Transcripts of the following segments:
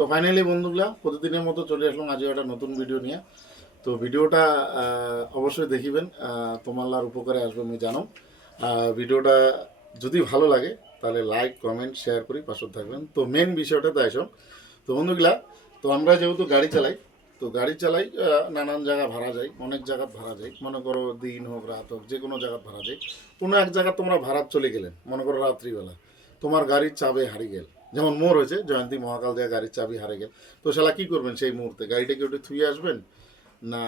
তো ফাইনালি বন্ধুগুলা প্রতিদিনের মতো চলে আসলাম আজও একটা নতুন ভিডিও নিয়ে। তো ভিডিওটা অবশ্যই দেখিবেন, তোমার উপকারে আসবে আমি জানো। ভিডিওটা যদি ভালো লাগে তাহলে লাইক কমেন্ট শেয়ার করি পাশে থাকবেন। তো মেন বিষয়টা তো আসো। তো বন্ধুগুলা, তো আমরা যেহেতু গাড়ি চালাই, তো গাড়ি চালাই নানান জায়গা ভাড়া যায়, অনেক জায়গা ভাড়া যায়। মনে করো দিন হোক রাত হোক যে কোনো জায়গা ভাড়া যায়। কোনো এক জায়গা তোমরা ভাড়া চলে গেলেন, মনে করো রাত্রিবেলা তোমার গাড়ির চাবি হারিয়ে গেল, যেমন মোর হয়েছে জয়ন্তী মহাকাল দিয়ে গাড়ির চাবি হারিয়ে গেল। তো শালা কী করবেন সেই মুহূর্তে? গাড়িটাকে ওটা থুয়ে আসবেন না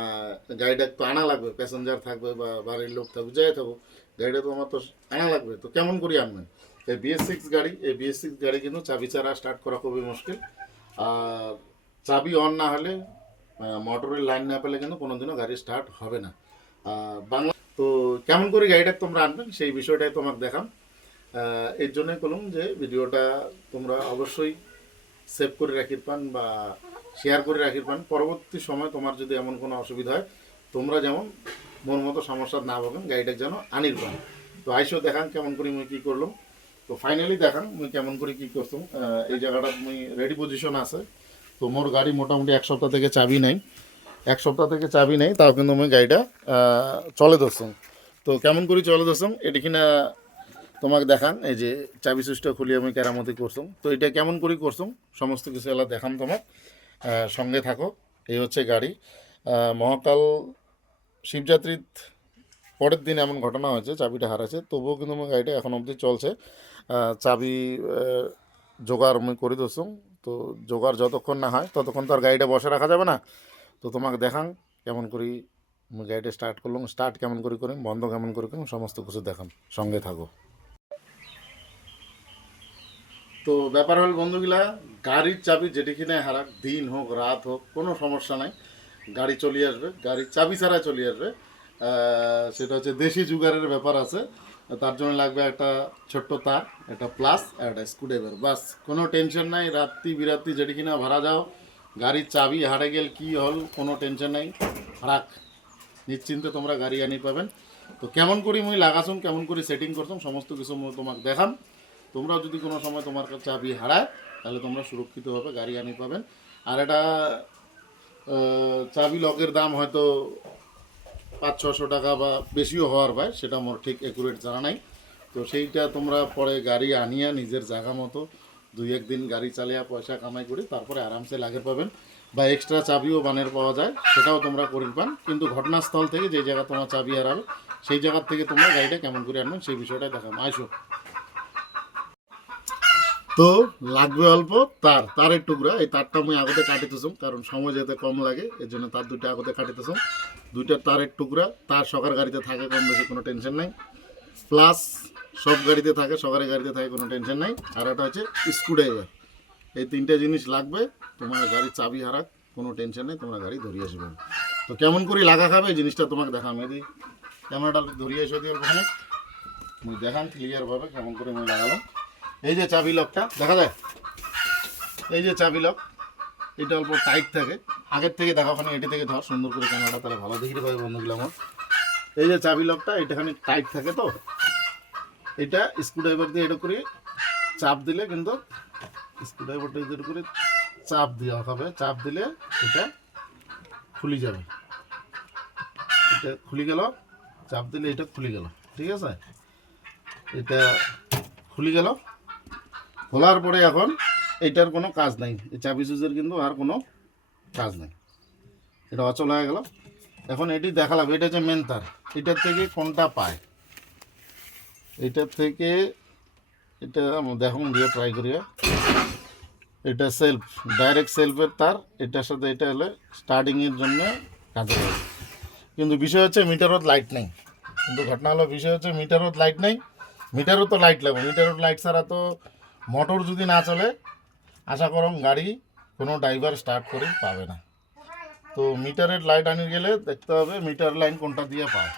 গাড়িটা তো আনা লাগবে, প্যাসেঞ্জার থাকবে বা বাড়ির লোক থাকবে, যাই থাকুক গাড়িটা তো আমার তো আনা লাগবে। তো কেমন করে আনবেন? এই BS6 গাড়ি, এই BS6 গাড়ি কিন্তু চাবি ছাড়া স্টার্ট করা খুবই মুশকিল। আর চাবি অন না হলে, মোটরের লাইন না পেলে কিন্তু কোনোদিনও গাড়ি স্টার্ট হবে না। বাংলা তো কেমন করে গাড়িটা তোমরা আনবেন সেই বিষয়টাই তোমাকে দেখাম। এর জন্যই বললাম যে ভিডিওটা তোমরা অবশ্যই সেভ করে রাখির পান বা শেয়ার করে রাখির পান। পরবর্তী সময় তোমার যদি এমন কোনো অসুবিধা হয়, তোমরা যেমন মন মতো সমস্যা না ভোগেন, গাড়িটা যেন আনির পান। তো আইসো দেখান কেমন করে মুই কী করলাম। তো ফাইনালি দেখান মুই কেমন করে কী করতাম। এই জায়গাটা মুই রেডি পজিশন আছে। তো মোর গাড়ি মোটামুটি এক সপ্তাহ থেকে চাবি নাই, এক সপ্তাহ থেকে চাবি নেই, তাও কিন্তু আমি গাড়িটা চলে ধরছাম। তো কেমন করে চলে ধরছাম এটি কিনা তোমাকে দেখান। এই যে চাবি সুইচটা খুলে আমি কেরামতি করছাম। তো এটা কেমন করে করছাম সমস্ত কিছু এলা দেখাম তোমার, সঙ্গে থাকো। এই হচ্ছে গাড়ি। মহাকাল শিবযাত্রীর পরের দিন এমন ঘটনা হয়েছে, চাবিটা হারাছে, তবুও কিন্তু আমার গাড়িটা এখন অবধি চলছে। চাবি জোগাড় আমি করে দিচ্ছাম। তো জোগাড় যতক্ষণ না হয় ততক্ষণ তো আর গাড়িটা বসে রাখা যাবে না। তো তোমাকে দেখান কেমন করি আমি গাড়িটা স্টার্ট করলাম, স্টার্ট কেমন করে করি, বন্ধ কেমন করে করি, সমস্ত কিছু দেখান, সঙ্গে থাকো। তো ব্যাপার হল বন্ধুগুলা, গাড়ির চাবি যেটি কিনে হারাক, দিন হোক রাত হোক কোনো সমস্যা নাই, গাড়ি চলে আসবে, গাড়ির চাবি ছাড়া চলে আসবে। সেটা হচ্ছে দেশি জুগারের ব্যাপার আছে। তার জন্য লাগবে একটা ছোট্ট তার, একটা প্লাস আর একটা স্ক্রুড্রাইভার, বাস। কোনো টেনশন নাই, রাত্রি বিরাত্রি যেটি কিনা ভাড়া যাও, গাড়ির চাবি হারে গেল কি হল কোনো টেনশন নাই, হারাক নিশ্চিন্তে তোমরা গাড়ি আনি পাবেন। তো কেমন করি মুই লাগাছুম, কেমন করে সেটিং করছুম, সমস্ত কিছু মুই তোমাকে দেখাম। তোমরাও যদি কোনো সময় তোমার কাছে চাবি হারায় তাহলে তোমরা সুরক্ষিতভাবে গাড়ি আনি পাবেন। আর এটা চাবি লকের দাম হয়তো 500-600 টাকা বা বেশিও হওয়ার পায়, সেটা আমার ঠিক অ্যাকুরেট জানা নাই। তো সেইটা তোমরা পরে গাড়ি আনিয়া নিজের জায়গা মতো 2-1 দিন গাড়ি চালিয়ে পয়সা কামাই করে তারপরে আরামসে লাগের পাবেন। বা এক্সট্রা চাবিও বানের পাওয়া যায়, সেটাও তোমরা করির পান। কিন্তু ঘটনাস্থল থেকে যে জায়গা তোমার চাবি হারাবে সেই জায়গার থেকে তোমরা গাড়িটা কেমন করে আনবেন সেই বিষয়টাই দেখাম, আইসো। তো লাগবে অল্প তারের টুকরা। এই তারটা আমি আগতে কাটিতেছাম কারণ সময় যেতে কম লাগে, এর জন্য তার দুইটা আগতে কাটিতেছাম। দুইটা তারের টুকরা, তার সকার গাড়িতে থাকে কম বেশি কোনো টেনশন নাই। প্লাস সব গাড়িতে থাকে, সকারের গাড়িতে থাকে কোনো টেনশন নাই। আর একটা হচ্ছে স্ক্রুড্রাইভার। এই তিনটে জিনিস লাগবে। তোমার গাড়ির চাবি হারাক কোনো টেনশন নেই, তোমরা গাড়ি ধরিয়ে আসবে। তো কেমন করে লাগা খাবে এই জিনিসটা তোমাকে দেখাম। এদি ক্যামেরাটা ধরিয়ে এসে দিয়ে ওখানে মুই দেখান ক্লিয়ারভাবে কেমন করে আমি লাগালাম। এই যে চাবি লকটা দেখা যায়, এই যে চাবি লক, এটা অল্প টাইট থাকে। আগের থেকে দেখা ওখানে এটি থেকে ধর সুন্দর করে ক্যামেরাটা, তাহলে ভালো দেখতে পাবে বন্ধুগুলো আমার। এই যে চাবি লকটা এটাখানে টাইট থাকে। তো এটা স্ক্রুড্রাইভার দিয়ে এটা করে চাপ দিলে কিন্তু, স্ক্রুড্রাইভারটা এটা করে চাপ দেওয়া হবে, চাপ দিলে এটা খুলে যাবে। এটা খুলে গেল, চাপ দিলে এটা খুলে গেল, ঠিক আছে। এটা খুলে গেল, খোলার পরে এখন এইটার কোনো কাজ নাই, এই চাবি সুইচের কিন্তু আর কোনো কাজ নেই, এটা অচল হয়ে গেল। এখন এটি দেখালাম, এটা হচ্ছে মেন তার। এটার থেকে কোনটা পায়, এটার থেকে এটা দেখুন দিয়ে ট্রাই করিয়া। এটা সেলফ, ডাইরেক্ট সেলফের তার, এটার সাথে এটা হলে স্টার্টিংয়ের জন্য কাজে লাগে। কিন্তু বিষয় হচ্ছে মিটারত লাইট নেই। কিন্তু ঘটনা হলো বিষয় হচ্ছে মিটারত লাইট নেই। মিটারও তো লাইট লাগবে, মিটারত লাইট ছাড়া তো মোটর যদি না চলে আশা করুন গাড়ি কোনো ড্রাইভার স্টার্ট করে পাবে না। তো মিটারের লাইট আনি গেলে দেখতে হবে মিটার লাইন কোনটা দিয়ে পায়,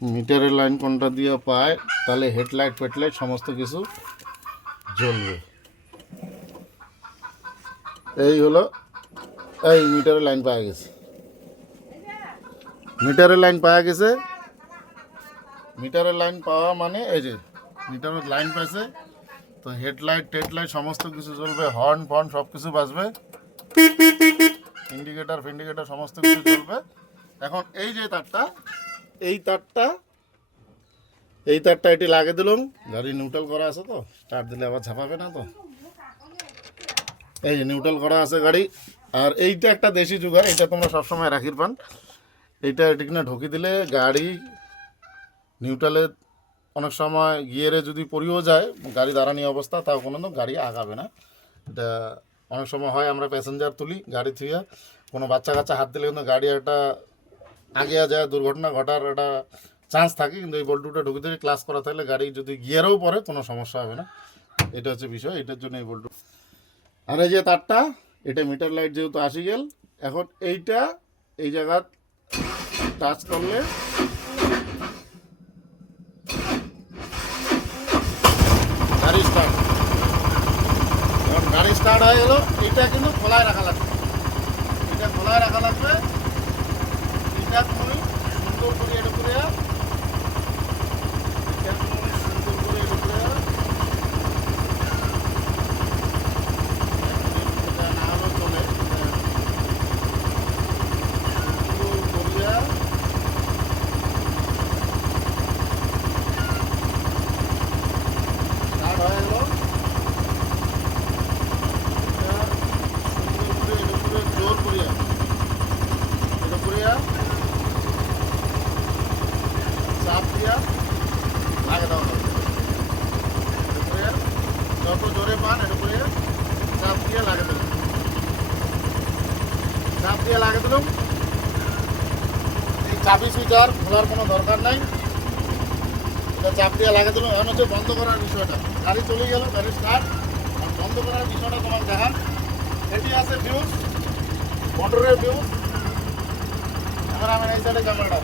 মিটারের লাইন কোনটা দিয়ে পায়, তাহলে হেডলাইট ফেডলাইট সমস্ত কিছু জ্বলবে। এই হলো, এই মিটারের লাইন পাওয়া গেছে, মিটারের লাইন পাওয়া গেছে। মিটারের লাইন পাওয়া মানে এই যে মিটারের লাইন পাইছে। তো তো হেডলাইট টেডলাইট সমস্ত কিছু জ্বলবে, হর্ন ফর্ন সব কিছু বাজবে, ইন্ডিকেটার ফিন্ডিকেটার সমস্ত কিছু জ্বলবে। এখন এই যে তারটা, এই তারটা এটি লাগিয়ে দিলাম। গাড়ি নিউট্রাল করা আছে তো, স্টার্ট দিলে আবার ঝাপাবে না তো। এই যে নিউট্রাল করা আছে গাড়ি। আর এইটা একটা দেশি জুগার, এটা তোমরা সবসময় রাখির পান। এইটা এটিকে ঢুকি দিলে গাড়ি নিউট্রালে অনেক সময় গিয়ারে যদি পড়িও যায়, গাড়ি দাঁড়ানি অবস্থা, তাও কোনো গাড়ি আগাবে না। এটা অনেক সময় হয়, আমরা প্যাসেঞ্জার তুলি গাড়ি থুয়ে, কোনো বাচ্চা কাচ্চা হাত দিলে কিন্তু গাড়ি একটা আগিয়ে যায়, দুর্ঘটনা ঘটার একটা চান্স থাকে। কিন্তু এই বল্টুটা ঢুকে দিলে ক্লাস করা থাকলে গাড়ি যদি গিয়ারেও পড়ে কোনো সমস্যা হবে না। এটা হচ্ছে বিষয়, এটার জন্য এই বল্টু। আর এই যে তারটা, এটা মিটার লাইট যেহেতু আসি গেল, এখন এইটা এই জায়গা টাচ করলে গাড়ি স্টার্ট। এখন গাড়ি স্টার্ট হয়ে গেল, এটা কিন্তু খোলায় রাখা লাগবে। এটা খোলায় রাখা লাগবে। এটা তুমি সুন্দর করে এটা করে যত জোরে পান এটা করে চাপ দিয়ে লাগিয়ে দিলাম। চাপ দিয়ে লাগিয়ে দিলাম। এই চাবি সুইচ আর খোলার কোনো দরকার নাই, এটা চাপ দিয়ে লাগিয়ে দিলাম। এখন হচ্ছে বন্ধ করার বিষয়টা। গাড়ি চলে গেল, গাড়ি স্টার্ট। আর বন্ধ করার বিষয়টা তোমাকে দেখান। এটি আছে ফিউজ, মোটরের ফিউজ। এবার আমি এই সাইডে ক্যামেরাটা,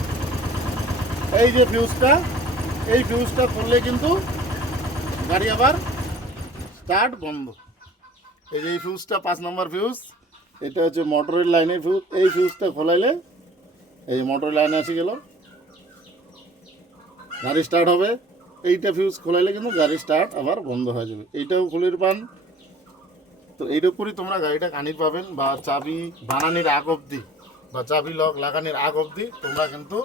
এই যে ফিউজটা, এই ফিউজটা খুললে কিন্তু গাড়ি আবার স্টার্ট বন্ধ। এই যে এই ফিউজটা 5 নম্বর ফিউজ, এটা হচ্ছে মোটরের লাইনের ফিউজ। এই ফিউজটা খোলাইলে এই মোটরের লাইনে আসি গেল, গাড়ি স্টার্ট হবে। এইটা ফিউজ খোলাইলে কিন্তু গাড়ি স্টার্ট আবার বন্ধ হয়ে যাবে। এইটাও খুলির পান। তো এইটার করেই তোমরা গাড়িটা কানির পাবেন, বা চাবি বানানির আগ অবধি বা চাবি লক লাগানির আগ অবধি তোমরা কিন্তু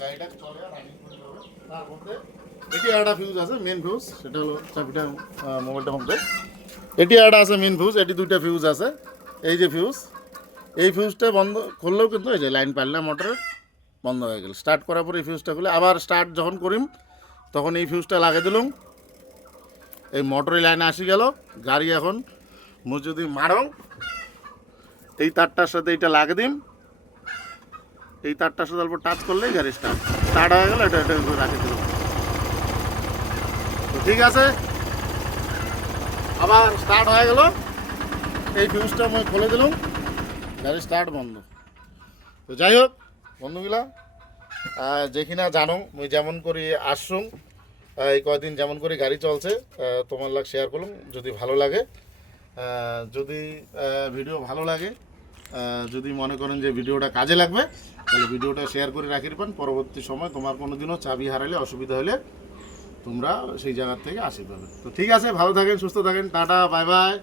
গাড়িটা চলে রানিং করে পাবেন। তার মধ্যে এটি একটা ফিউজ আছে, মেন ফিউজ, সেটা হলো চাবিটা মোবাইলটার মধ্যে। এটি একটা আছে মেন ফিউজ, এটি দুইটা ফিউজ আছে। এই যে ফিউজ, এই ফিউজটা বন্ধ করলেও কিন্তু এই যে লাইন পারলে মোটরের বন্ধ হয়ে গেল। স্টার্ট করার পর এই ফিউজটা খুলে আবার স্টার্ট যখন করিম তখন এই ফিউজটা লাগিয়ে দিলাম। এই মোটরের লাইনে আসি গেল গাড়ি। এখন মুই যদি মারং, এই তারটার সাথে এইটা লাগিয়ে দিন, এই তারটার সাথে অল্প টাচ করলেই গাড়ি স্টার্ট স্টার্ট হয়ে গেল। এটা রাখি দিলাম। তো ঠিক আছে, আবার স্টার্ট হয়ে গেল। এই ফিউজটা আমি খুলে দিলাম, গাড়ি স্টার্ট বন্ধ। তো যাই হোক বন্ধুগুলা, যেখানে জানো মুই যেমন করে আসছুম, এই কয়দিন যেমন করে গাড়ি চলছে তোমার লাগ শেয়ার করলাম। যদি ভালো লাগে, যদি ভিডিও ভালো লাগে, যদি মনে করেন যে ভিডিওটা কাজে লাগবে, তাহলে ভিডিওটা শেয়ার করে রাখির পান। পরবর্তী সময় তোমার কোনো দিনও চাবি হারালে অসুবিধা হলে তোমরা সেই জায়গার থেকে আসি পাবে। তো ঠিক আছে, ভালো থাকেন, সুস্থ থাকেন, টাটা, বাই বাই।